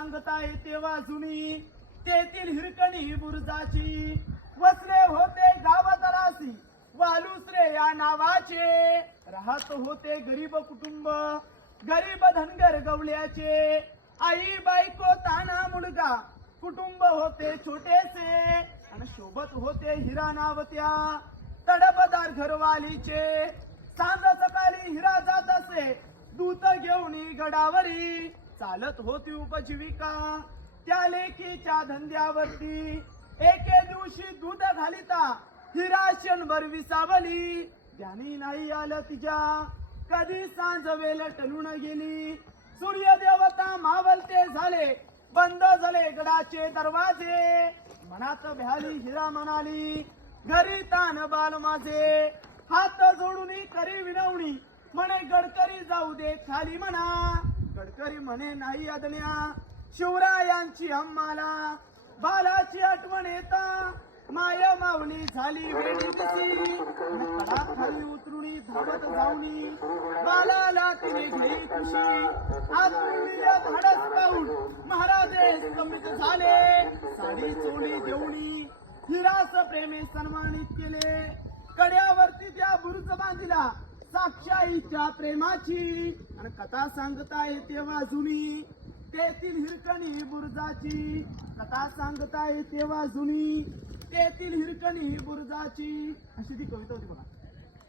सांगता येते वाजुनी तेथील हिरकणी बुरुजाची वसले होते गावातरासी वालुसरे या नावाचे राहत होते गरीब कुटुंब गरीब धनगर गवल्याचे आई बायको ताना मुलगा कुटुंब होते छोटेसे आणि सोबत होते हिरा नावत्या तडपदार घरवालीचे सांज सकाळी हिरा जात असे दूत घेऊन गडावरी चालत होती उपजीविका त्या लेकीच्या धंद्यावरती एके दिवशी दूध घालिता हिरा क्षणभर विसावली ध्यानी नाही आलं तिच्या कधी सांज वेल टलून गेली सूर्य देवता मावलते झाले बंद झाले गडाचे दरवाजे मनात भ्याली हिरा म्हणाली घरी तान बाल माझे हात जोडून करी विनवणी म्हणे गडकरी जाऊ दे खाली म्हणा गडकरी म्हणे नाही अदन्या शिवरायांची आम्हाला बालाची आठवण येता माय माऊली झाली वेडी दिसी खाली उतरुणी धावत जाऊनी बालाला तिने घेई खुशी आत्मवीर धाडस पाहून महाराजे स्तंभित झाले साडी चोळी देऊनी हिरास प्रेमे सन्मानित केले कड्यावरती त्या बुरुज बांधिला साक्षाईच्या प्रेमाची आणि कथा सांगता येते वाजुनी तेथील हिरकणी बुरुजाची कथा सांगता येते वाजुनी तेथील हिरकणी बुरुजाची अशी ती कविता होती बघा.